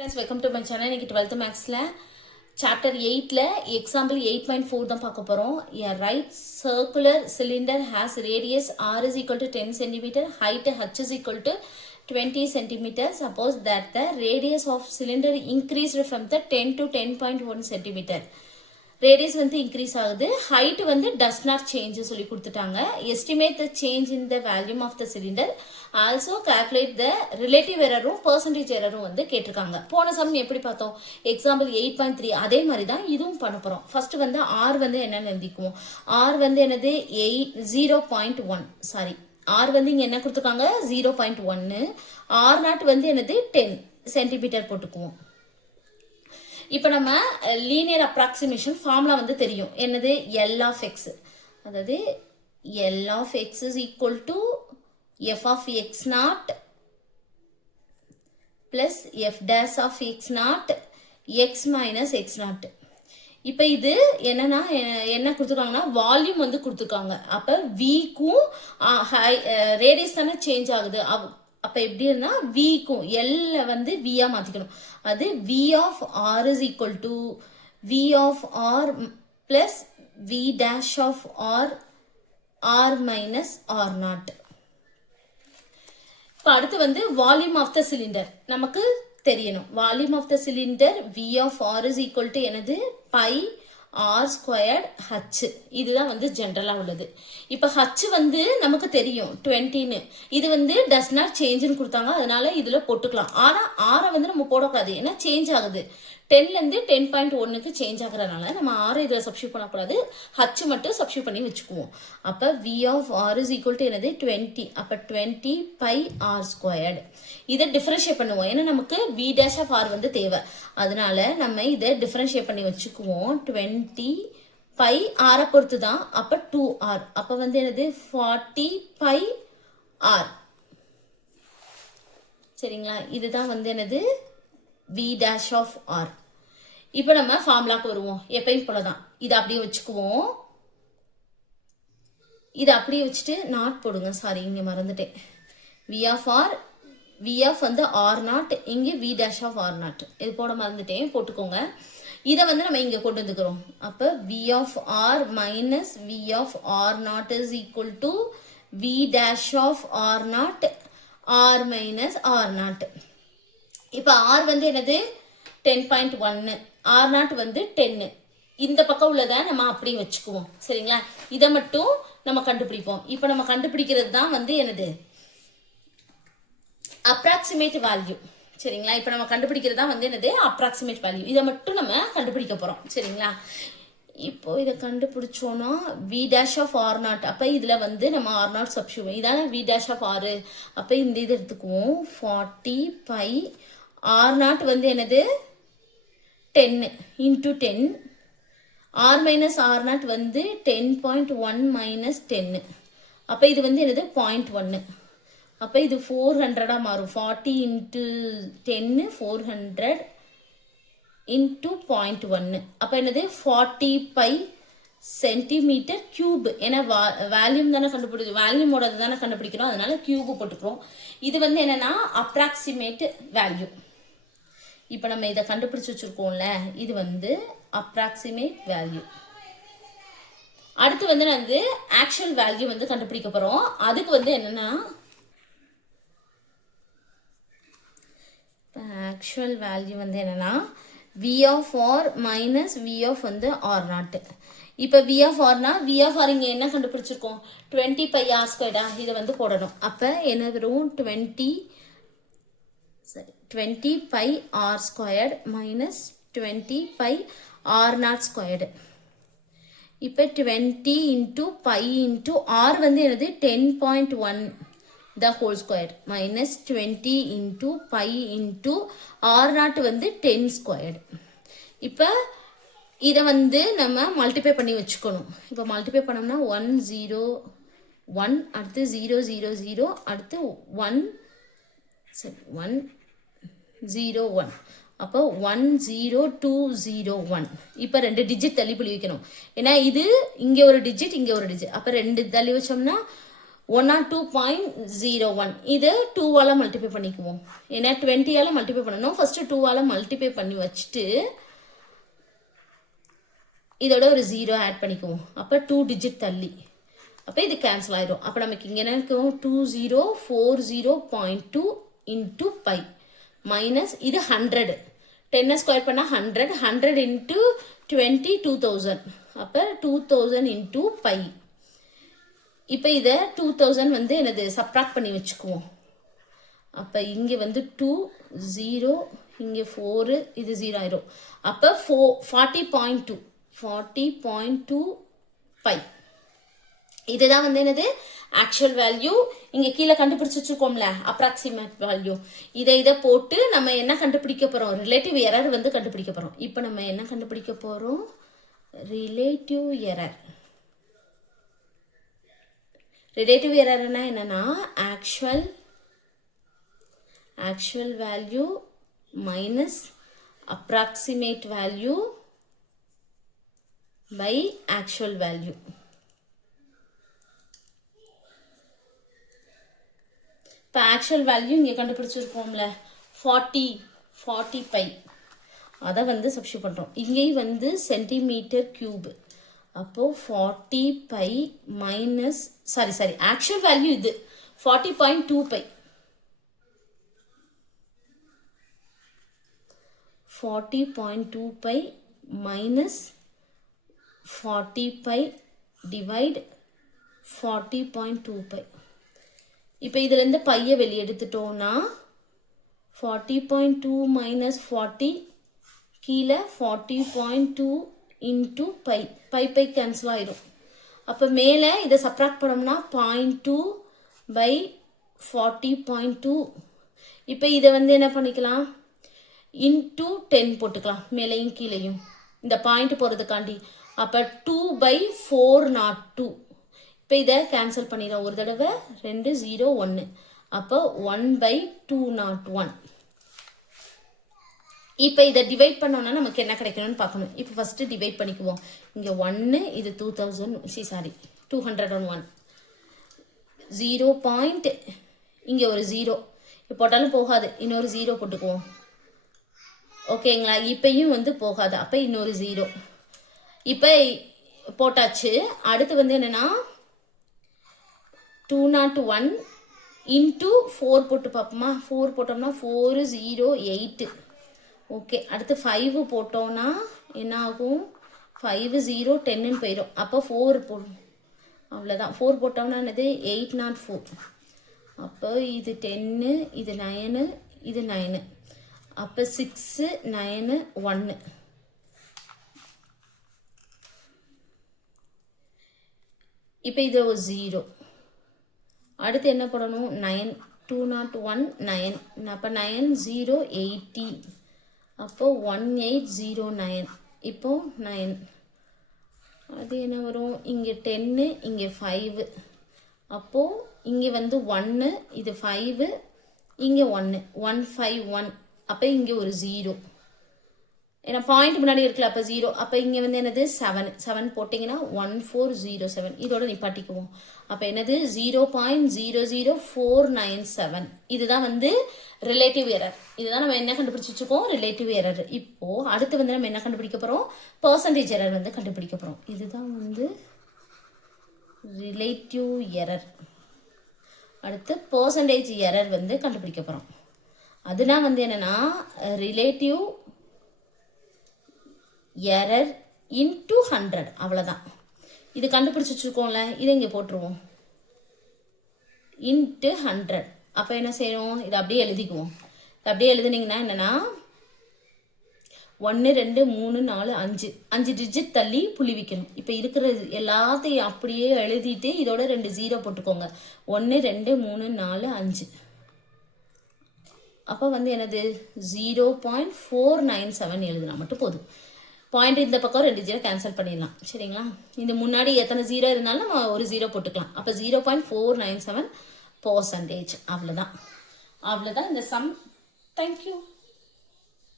Friends, welcome to my channel. இன்னைக்கு 12th Mathsல chapter 8ல example 8.4 தான் பார்க்க போறோம். A right circular cylinder has radius r is equal to 10 cm, height h is equal to 20 cm. Suppose that the radius of cylinder increased from the 10 to 10.1 cm. Radius வந்து increase ஆகுது, height வந்து does not change சொல்லி கொடுத்துட்டாங்க. Estimate the change in the volume of the cylinder. Also calculate the relative error percentage error வந்து கேட்டிருக்காங்க. போன some எப்படி பார்த்தோம்? எக்ஸாம்பிள் 8.3 அதே மாதிரி தான் இதுவும் பண்ண போறோம். ஃபர்ஸ்ட் வந்து R வந்து என்னன்னு எழுதிக்குவோம். R வந்து என்னது 0.1 சாரி R வந்து இங்க என்ன கொடுத்துருக்காங்க 0.1. R0 வந்து என்னது 10 சென்டிமீட்டர் போட்டுக்குவோம். இப்போ நம்ம லீனியர் அப்ராக்சிமேஷன் ஃபார்முலா வந்து தெரியும். என்னது L of x, அதாவது L of x is equal to f of x naught plus f dash of x naught x minus x naught. இப்போ இது என்னன்னா என்ன கொடுத்துருக்காங்கன்னா வால்யூம் வந்து கொடுத்துருக்காங்க. அப்போ விக்கும் ரேடியஸ் தானே சேஞ்ச் ஆகுது. அப்போ எப்படி இருந்தா விக்கும் எல்ல வந்து வியா மாற்றிக்கணும். அது v of r is equal to v of r plus v dash of r r minus r naught. இப்போ அடுத்து வந்து வால்யூம் ஆஃப் த சிலிண்டர் நமக்கு தெரியணும். Volume of the cylinder v of r is equal to என்னது pi r squared h. இதுதான் வந்து ஜென்ரலா உள்ளது. இப்போ h வந்து நமக்கு தெரியும் 20ன்னு. இது வந்து டஸ் நாட் சேஞ்சுன்னு கொடுத்தாங்க, அதனால இதுல போட்டுக்கலாம். ஆனா r வந்து நம்ம போடக்கூடாது, ஏன்னா சேஞ்ச் ஆகுது. 10ல இருந்து 10.1க்கு சேஞ்ச் ஆகுறதுனால நம்ம r இதில் சப்ஸ்டியூட் பண்ணக்கூடாது, h மட்டும் சப்ஸ்டியூட் பண்ணி வச்சுக்குவோம். அப்போ v of r is equal to என்னது 20. அப்போ 20 பை r squared. இதை டிஃபரன்ஷியேட் பண்ணுவோம், ஏன்னா நமக்கு v dash of r வந்து தேவை. அதனால நம்ம இதை டிஃபரன்ஷியேட் பண்ணி வச்சுக்குவோம். 20 பை r பொறுத்து தான். அப்போ 2r. அப்போ வந்து என்னது 40 பை r. சரிங்களா? இதுதான் வந்து என்னது v dash of r. இப்போ நம்ம ஃபார்முலாக்கு வருவோம். எப்பயும் போலதான் இதை அப்படியே வச்சுக்குவோம். இதை அப்படியே வச்சுட்டு நாட் போடுங்க. சாரி, இங்க மறந்துட்டேன். v of r, v of வந்து r நாட், இங்கே v dash of r not. இது போட மறந்துட்டேன், போட்டுக்கோங்க. இதை வந்து நம்ம இங்க கொண்டு வந்துக்கிறோம். அப்போ v of r minus v of r not is equal to v dash of r not r minus r not. இப்போ r வந்து என்னது 10.1, r நாட் வந்து 10. இந்த பக்கம் உள்ளதை நம்ம அப்படியே வச்சுக்குவோம். சரிங்களா? இதை மட்டும் நம்ம கண்டுபிடிப்போம். இப்போ நம்ம கண்டுபிடிக்கிறது தான் வந்து என்னது அப்ராக்சிமேட் வேல்யூ. சரிங்களா? இப்போ நம்ம கண்டுபிடிக்கிறது தான் வந்து என்னது அப்ராக்சிமேட் வேல்யூ. இதை மட்டும் நம்ம கண்டுபிடிக்க போறோம். சரிங்களா? இப்போ இதை கண்டுபிடிச்சோன்னா v dash of r not. அப்போ இதில் வந்து நம்ம r நாட் சப்ஸ்டியூட், இதான v dash of r. அப்போ இந்த இது எடுத்துக்குவோம். 40 பை r நாட் வந்து என்னது 10 into 10. r minus r not வந்து 10.1 minus 10. அப்போ இது வந்து என்னது 0.1. அப்போ இது 400 மாறும். 40 into 10 400 into 0.1. அப்போ என்னது 40 பை சென்டிமீட்டர் கியூப். ஏன்னா வேல்யூம் தானே கண்டுபிடிக்கும், வேல்யூமோட தானே கண்டுபிடிக்கிறோம், அதனால கியூப் போட்டுக்கிறோம். இது வந்து என்னன்னா அப்ராக்சிமேட் வேல்யூ. இப்போ நம்ம இதை கண்டுபிடிச்சு வச்சிருக்கோம்ல, இது வந்து அப்ராக்சிமேட் வேல்யூ. அடுத்து வந்து நான் வந்து ஆக்சுவல் வேல்யூ வந்து கண்டுபிடிக்க போறோம். அதுக்கு வந்து என்னன்னா ஆக்சுவல் வேல்யூ வந்து என்னன்னா v of r minus v of வந்து r நாட். இப்போ v of r னா v of r இங்க என்ன கண்டுபிடிச்சிருக்கோம் 20 பை r ஸ்கொயர்டா, இதை வந்து போடணும். அப்போ என்ன வரும் 20 pi r squared minus 20 pi r not squared. இப்போ 20 இன்டூ பை இன்டூ r வந்து என்னது 10.1 the whole square minus 20 into pi into r not வந்து 10 squared. இப்போ இதை வந்து நம்ம மல்டிப்ளை பண்ணி வச்சுக்கணும். இப்போ மல்டிப்ளை பண்ணோம்னா 101, அடுத்து 000, அடுத்து 101. அப்போ 10201. இப்போ 2 டிஜிட் தள்ளி புள்ளி வைக்கணும், ஏன்னா இது இங்கே ஒரு டிஜிட் இங்கே ஒரு டிஜிட். அப்போ 2 தள்ளி வச்சோம்னா 102.01. இது 2ஆல் மல்டிப்ளை பண்ணிக்குவோம். ஏன்னா 20ஆல் மல்டிப்ளை பண்ணணும். ஃபர்ஸ்ட் 2ஆல் மல்டிப்ளை பண்ணி வச்சுட்டு இதோட ஒரு 0 ஆட் பண்ணிக்குவோம். அப்போ 2 டிஜிட் தள்ளி, அப்போ இது கேன்சல் ஆயிடும். அப்போ நமக்கு இங்கே என்ன இருக்கும், 2040.2 இன்ட்டு பை மைனஸ் இது 100. 10 ஸ்கொயர் பண்ணால் 100, 100 இன்ட்டு 20 2000. அப்போ 2000 இன்ட்டு பை. இப்போ இதை 2000 வந்து என்னது சப்ராக்ட் பண்ணி வச்சுக்குவோம். அப்போ இங்கே வந்து 2 0 இங்கே 4 இது 0 ஆயிரும். அப்போ 40.2 பை. இதுதான் வந்து என்னது ஆக்சுவல் வேல்யூ. இங்கே கீழே கண்டுபிடிச்சு வச்சுருக்கோம்ல அப்ராக்சிமேட் வேல்யூ. இதை போட்டு நம்ம என்ன கண்டுபிடிக்க போகிறோம், ரிலேட்டிவ் எரர் வந்து கண்டுபிடிக்க போகிறோம். இப்போ நம்ம என்ன கண்டுபிடிக்க போகிறோம், ரிலேட்டிவ் எரர். ரிலேட்டிவ் எரர்னா என்னன்னா actual value minus approximate value by actual value. இப்போ ஆக்சுவல் வேல்யூ இங்கே கண்டுபிடிச்சிருக்கோம்ல 40 பை, அதை வந்து சப்ஸ்டியூட் பண்ணுறோம். இங்கேயும் வந்து சென்டிமீட்டர் கியூப். அப்போது 40 pi minus sorry actual value இது 40.2 pi. 40.2 pi minus 40 pi divide 40.2 pi. இப்போ இதுலேருந்து பையை வெளியே எடுத்துட்டோம்னா 40.2 மைனஸ் 40 கீழே 40.2 இன்ட்டு பை கேன்சல் ஆயிடும். அப்போ மேலே இதை சப்ராக்ட் பண்ணோம்னா 0.2 பை 40.2. இப்போ இதை வந்து என்ன பண்ணிக்கலாம், இன்ட்டு 10 போட்டுக்கலாம் மேலேயும் கீழேயும் இந்த பாயிண்ட் போகிறதுக்காண்டி. அப்போ 2/402. இப்போ இதை கேன்சல் பண்ணிடலாம். ஒரு தடவை 2 0 1. அப்போ 1/201. இப்போ இதை டிவைட் பண்ணோம்னா நமக்கு என்ன கிடைக்கணும்னு பார்க்கணும். இப்போ ஃபஸ்ட்டு டிவைட் பண்ணிக்குவோம். இங்கே 1 இது 201 0 பாயிண்ட் இங்கே ஒரு 0 போட்டாலும் போகாது, இன்னொரு 0 போட்டுக்குவோம். ஓகேங்களா, இப்பையும் வந்து போகாது, அப்போ இன்னொரு 0. இப்போ போட்டாச்சு. அடுத்து வந்து என்னன்னா 201 இன்ட்டு 4 போட்டு பார்ப்போமா. 4 போட்டோம்னா 408. ஓகே, அடுத்து 5 போட்டோம்னா என்ன ஆகும், 5 0 10ன்னு போயிடும். அப்போ 4 போடும், அவ்வளோதான். 4 போட்டோம்னா என்னது 804. அப்போ இது 10 இது 9 இது 9. அப்போ 6 9 1. இப்போ இது ஒரு 0. அடுத்து என்ன பண்ணணும், 9 201 9. அப்போ 9 0 18. அப்போ 1809. இப்போ 9. அது என்ன வரும், இங்கே 10 இங்கே 5. அப்போது இங்கே வந்து 1 இது 5 இங்கே 1 151. அப்போ இங்கே ஒரு 0, ஏன்னா பாயிண்ட் முன்னாடி இருக்குல்ல, அப்போ 0. அப்போ இங்கே வந்து என்னது 7 போட்டிங்கன்னா 1407. இதோட நிப்பாட்டிக்குவோம். அப்போ என்னது 0.00497. இதுதான் வந்து ரிலேட்டிவ் எரர். இதுதான் நம்ம என்ன கண்டுபிடிச்சி வச்சுக்கோம், ரிலேட்டிவ் எரர். இப்போது அடுத்து வந்து நம்ம என்ன கண்டுபிடிக்க போகிறோம், பர்சன்டேஜ் எரர் வந்து கண்டுபிடிக்க போகிறோம். இதுதான் வந்து ரிலேட்டிவ் எரர். அடுத்து பர்சன்டேஜ் எரர் வந்து கண்டுபிடிக்க போகிறோம். அதுனா வந்து என்னன்னா ரிலேட்டிவ் எரர் இன்ட்டு 100. அவ்வளோதான். இது கண்டுபிடிச்சி வச்சுருக்கோம்ல, இதை இங்கே போட்டுருவோம். இன்ட்டு 100. அப்போ என்ன செய்யணும், இதை அப்படியே எழுதிக்குவோம். இது அப்படியே எழுதுனீங்கன்னா என்னென்னா 1 2 3 4 5 டிஜிட் தள்ளி புள்ளி வைக்கணும். இப்போ இருக்கிற எல்லாத்தையும் அப்படியே எழுதிட்டு இதோட 2 0 போட்டுக்கோங்க. 1 2 3 4 5. அப்போ வந்து என்னது 0.497 எழுதுனா மட்டும் போதும். பாயிண்ட் இந்த பக்கம் 2 0 கேன்சல் பண்ணிடலாம். சரிங்களா, இந்த முன்னாடி எத்தனை 0 இருந்தாலும் நம்ம ஒரு 0 போட்டுக்கலாம். அப்போ 0.497%. அவ்வளோதான் இந்த சம். தேங்க்யூ.